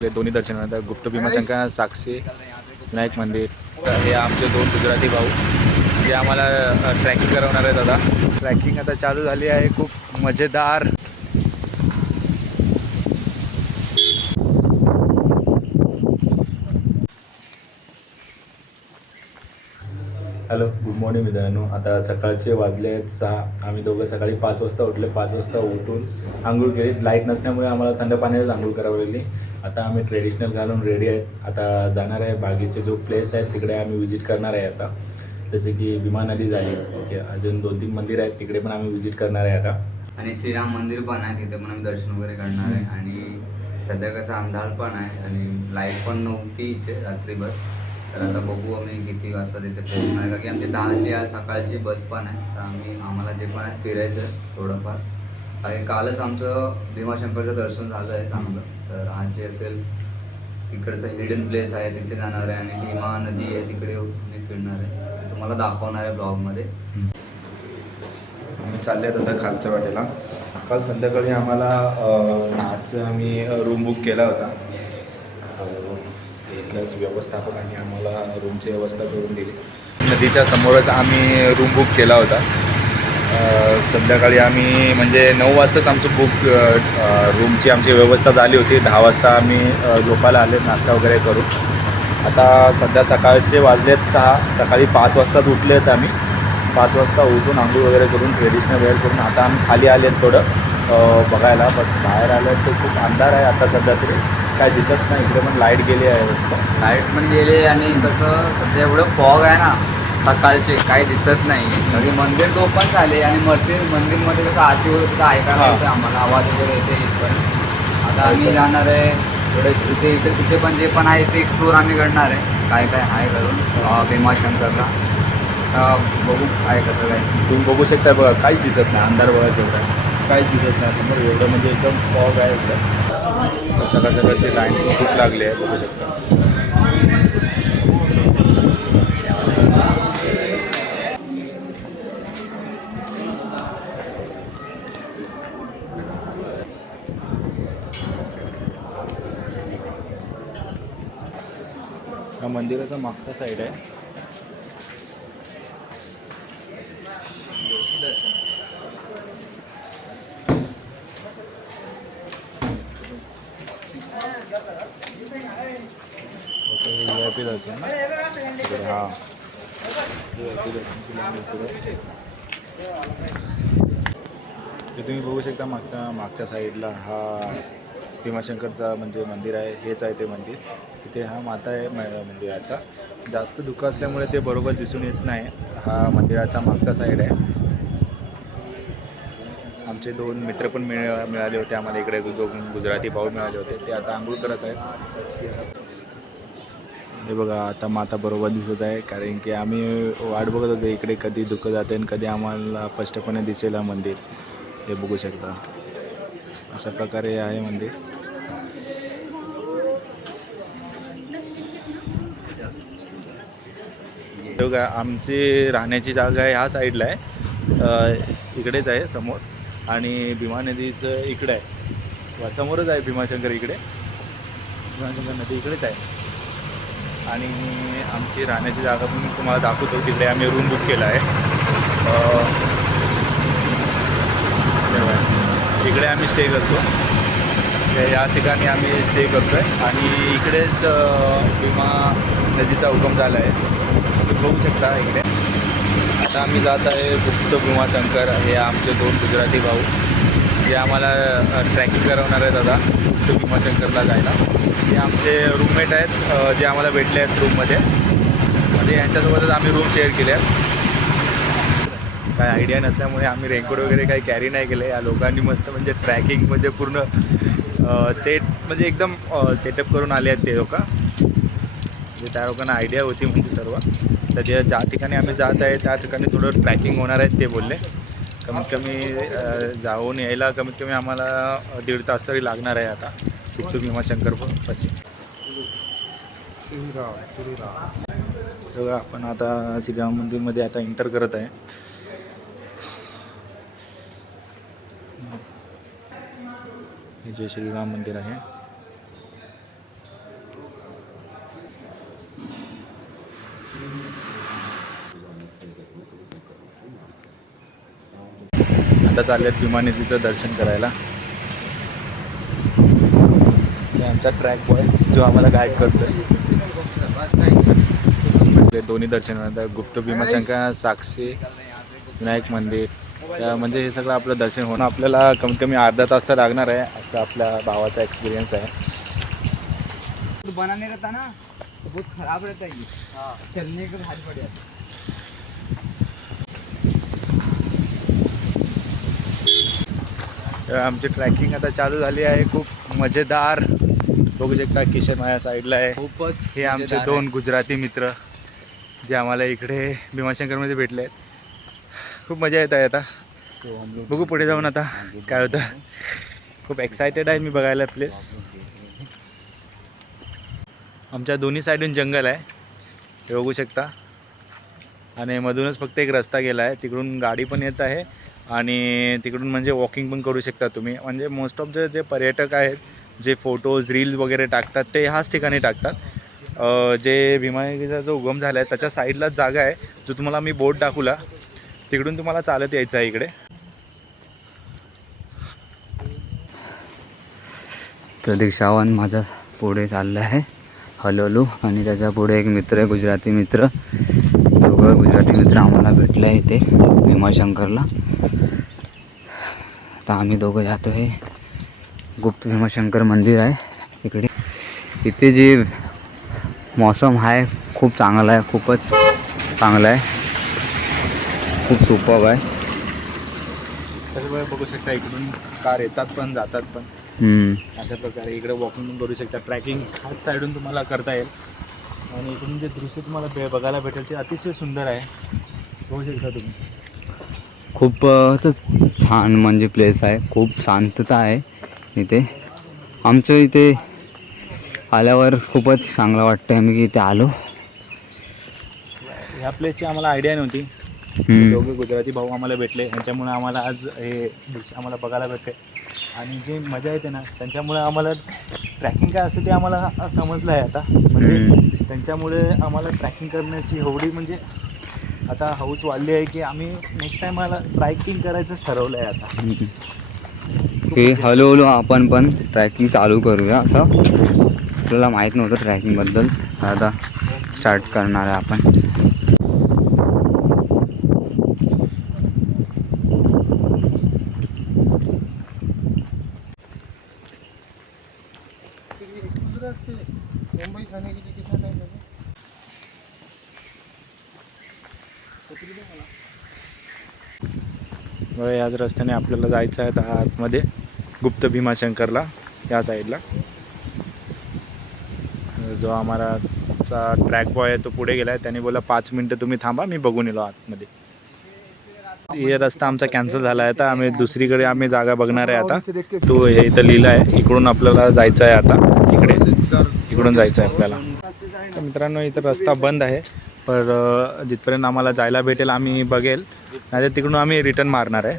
दोन्ही दर्शन होतात. गुप्त भीमाशंकर, साक्षी विनायक मंदिर. हे आमचे दोन गुजराती भाऊ जे आम्हाला ट्रॅकिंग करवणार आहेत. दादा ट्रॅकिंग आता चालू झाली आहे, खूप मजेदार. हॅलो, गुड मॉर्निंग मित्रांनो. आता सकाळचे वाजले आहेत 6. आम्ही दोघं सकाळी 5 वाजता उठले. 5 वाजता उठून आंघोळ केली. लाईट नसल्यामुळे आम्हाला थंड पाण्यातच आंघोळ करावी लागली. आता आम्ही ट्रेडिशनल घालून रेडी आहेत. आता जाणार आहे बागेचे जो प्लेस आहे तिकडे आम्ही विजिट करणार आहे. आता जसे की भीमा नदी झाली, ओके, अजून 2-3 मंदिर आहेत तिकडे पण आम्ही विजिट करणार आहे आता. आणि श्रीराम मंदिर पण आहे, तिथे पण आम्ही दर्शन वगैरे करणार आहे. आणि सध्या कसं अंधार पण आहे आणि लाईट पण नव्हती इथे रात्रीभर. तर आता बघू आम्ही किती वाजता तिथे पोहोचणार आहे, कारण की आमची 10ची आज सकाळची बस पण आहे. तर आम्हाला जे पण आहे फिरायचं आहे थोडंफार. आणि कालच आमचं भीमाशंकरचं दर्शन झालं आहे चांगलं. तर आज जे असेल तिकडचं हिडन प्लेस आहे तिथे जाणार आहे आणि भीमा नदी आहे तिकडे मी फिरणार आहे, तुम्हाला दाखवणार आहे ब्लॉगमध्ये. आम्ही चालले आहेत आता खालच्या वाटेला. काल संध्याकाळी आम्हाला नाच आम्ही रूम बुक केला होता. इथल्याच व्यवस्थापकांनी आम्हाला रूमची व्यवस्था करून दिली. नदीच्या समोरच आम्ही रूम बुक केला होता. संध्याकाळी आम्ही म्हणजे 9 वाजताच आमचं बुक रूमची आमची व्यवस्था झाली होती. 10 वाजता आम्ही झोपायला आले नाश्ता वगैरे करून. आता सध्या सकाळचे वाजलेत 6. सकाळी 5 वाजताच उठले आहेत आम्ही. 5 वाजता उठून आंघोळ वगैरे करून ट्रेडिशनल वेअर करून आता आम्ही खाली आले आहेत थोडं बघायला. बट बाहेर आलं तर खूप अंधार आहे आता सध्या तरी काय दिसत नाही. इकडे पण लाईट गेली आहे. लाईट पण गेले आणि कसं सध्या एवढं फॉग आहे ना सकाळचे, काही दिसत नाही. कधी मंदिर तो ओपन झाले आणि मंदिरमध्ये कसं आरती वगैरे तिथं ऐकायला येते, आम्हाला आवाज वगैरे येते इथपर्यंत. आता आम्ही जाणार आहे थोडे तिथे पण जे पण आहे ते एक्सप्लोर आम्ही करणार आहे, काय काय आहे करून भीमाशंकरला. बघू काय कसं काय. तुम्ही बघू शकता बघा, काहीच दिसत नाही. अंधार बघा तेवढा काहीच दिसत नाही समोर. एवढं म्हणजे एकदम फॉग आहे एकदम. सकाळ सकाळची लाईन खूप लागली आहे, बघू शकता. हा मंदिराचा मागचा साईड आहे. VIP दर्शन ना, हां VIP दर्शन हे तुम्ही बघू शकता. मागच्या साईडला हा भीमाशंकरचा म्हणजे मंदिर आहे. हेच आहे ते मंदिर. तिथे हा माता आहे मंदिराचा. जास्त धुकं असल्यामुळे ते बरोबर दिसून येत नाही. हा मंदिराचा मागचा साईड आहे. आमचे 2 मित्र पण मिळाले होते आम्हाला इकडे. 2 गुजराती भाऊ मिळाले होते. ते आता आंघोळ करत आहेत. हे बघा आता माता बरोबर दिसत आहे, कारण की आम्ही वाट बघत होतो इकडे कधी धुकं जाते आणि कधी आम्हाला स्पष्टपणे दिसेल हा मंदिर. हे बघू शकता अशा प्रकारे आहे मंदिर. बघा आमची राहण्याची जागा आहे ह्या साईडला आहे, इकडेच आहे समोर. आणि भीमा नदीचं इकडे आहे, समोरच आहे भीमाशंकर. इकडे भीमाशंकर नदी इकडेच आहे. आणि आमची राहण्याची जागा पण मी तुम्हाला दाखवतो. तिकडे आम्ही रूम बुक केला आहे. इकडे आम्ही स्टे करतो. या ठिकाणी आम्ही स्टे करतो आहे आणि इकडेच भीमा नदीचा उगम झाला आहे, बघू शकता इकडे. आता आम्ही जात आहे गुप्त भीमाशंकर. हे आमचे 2 गुजराती भाऊ जे आम्हाला ट्रॅकिंग करवणार आहेत दादा गुप्त भीमाशंकरला जायला. हे आमचे रूममेट आहेत जे आम्हाला भेटले आहेत रूममध्ये. म्हणजे यांच्यासोबतच आम्ही रूम शेअर केले आहेत. काय आयडिया नसल्यामुळे आम्ही रेनकोट वगैरे काही कॅरी नाही केले. या लोकांनी मस्त म्हणजे ट्रॅकिंग म्हणजे पूर्ण सेट म्हणजे एकदम सेटअप करून आले आहेत ते लोक. म्हणजे त्या लोकांना आयडिया होती म्हणजे सर्व. तर ज्या ठिकाणी आम्ही जात आहे त्या ठिकाणी थोडं ट्रॅकिंग होणार आहे ते बोलले. कमीत कमी जाऊन यायला कमीत कमी आम्हाला 1.5 तास तरी लागणार आहे आता गुप्त भीमाशंकर पाशी. बघा आपण आता श्रीराम मंदिरमध्ये आता एंटर करत आहे. हे जे श्रीराम मंदिर आहे आता चाललेत भीमा नदीचं दर्शन करायला. हे आमचा ट्रॅक बॉय जो आम्हाला गाईड करतोय. दोन्ही दर्शन गुप्त भीमाशंकर, साक्षी विनायक मंदिर, म्हणजे हे सगळं आपलं दर्शन होणं आपल्याला कमीत कमी अर्धा तास तर लागणार आहे, असं आपल्या भावाचा एक्सपिरियन्स आहे. बनाने रहता ना बहुत खराब रहता है ये, चलने को भारी पड़ जाता. आमची ट्रॅकिंग आता चालू झाली आहे. खूप मजेदार. बघू शकता किशन माझ्या साईडला आहे. खूपच हे आमचे दोन गुजराती मित्र जे आम्हाला इकडे भीमाशंकरमध्ये भेटले आहेत. खूप मजा येत आहे. आता बघू पुढे जाऊन आता काय होतं. खूप एक्सायटेड आहे मी बघायला प्लेस. आमच्या दोन्ही साईडून जंगल आहे हे बघू शकता, आणि मधूनच फक्त एक रस्ता गेला आहे. तिकडून गाडी पण येत आहे आणि तिकडून म्हणजे वॉकिंग पण करू शकता तुम्ही. म्हणजे मोस्ट ऑफ जे पर्यटक आहेत जे फोटोज रील्स वगैरे टाकतात ते ह्याच ठिकाणी टाकतात. जे भीमा नदीचा जो उगम झाला आहे त्याच्या साईडलाच जागा आहे, जो तुम्हाला मी बोट दाखवला तिकडून तुम्हाला चालत यायचं आहे इकडे. प्रदीप सावंत माझा पुढे चालला आहे हळूहळू, आणि त्याच्या पुढे एक मित्र आहे गुजराती मित्र. दोघं गुजराती मित्र आम्हाला भेटले आहे इथे भीमाशंकरला. आता आम्ही दोघं जातो आहे. गुप्त भीमाशंकर मंदिर आहे इकडे. इथे जे मौसम आहे खूप चांगला आहे, खूपच चांगला आहे, खूप सुपर्ब आहे. सर्व बघू शकता इकडून कार येतात पण जातात पण. अशा प्रकारे इकडे वॉकिंग पण करू शकता. ट्रॅकिंग हाच साईडून तुम्हाला करता येईल, आणि इकडून जे दृश्य तुम्हाला बघायला भेटेल ते अतिशय सुंदर आहे. बघू शकता तुम्ही. खूप छान म्हणजे प्लेस आहे, खूप शांतता आहे इथे. आमचं इथे आल्यावर खूपच चांगलं वाटतं आहे. मी इथे आलो. ह्या प्लेसची आम्हाला आयडिया नव्हती. दोघे गुजराती भाऊ आम्हाला भेटले, यांच्यामुळे आम्हाला आज हे दृश्य आम्हाला बघायला भेटते. आणि जी मजा येते ना त्यांच्यामुळे आम्हाला ट्रॅकिंग काय असते ते आम्हाला समजलं आहे आता. म्हणजे त्यांच्यामुळे आम्हाला ट्रॅकिंग करण्याची एवढी म्हणजे आता हौस वाढली आहे की आम्ही नेक्स्ट टाईम मला ट्रॅकिंग करायचंच ठरवलं आहे आता. हे हळूहळू आपण पण ट्रॅकिंग चालू करूया. असं आपल्याला माहीत नव्हतं ट्रॅकिंगबद्दल, आता स्टार्ट करणार आहे आपण. मुंबई जाने के लिए कितना टाइम लगेगा? याच रस्त्याने आपल्याला जायचं आहे आता आतमध्ये गुप्त भीमाशंकरला. या साईडला जो आम्हाला ट्रॅक बॉय आहे तो पुढे गेला आहे. त्याने बोला 5 मिनटं तुम्ही थांबा, मी बघून येलो आतमध्ये. हे रस्ता आमचा कॅन्सल झाला आहे. आता आम्ही दुसरीकडे जागा बघणार आहे. आता तो हे इथं लिहिलं आहे इकडून आपल्याला जायचं आहे. आता इकडून जायचं आहे आपल्याला. तर मित्रांनो इथं रस्ता बंद आहे, पण जिथपर्यंत आम्हाला जायला भेटेल आम्ही बघेल, नाही तर तिकडून आम्ही रिटर्न मारणार आहे.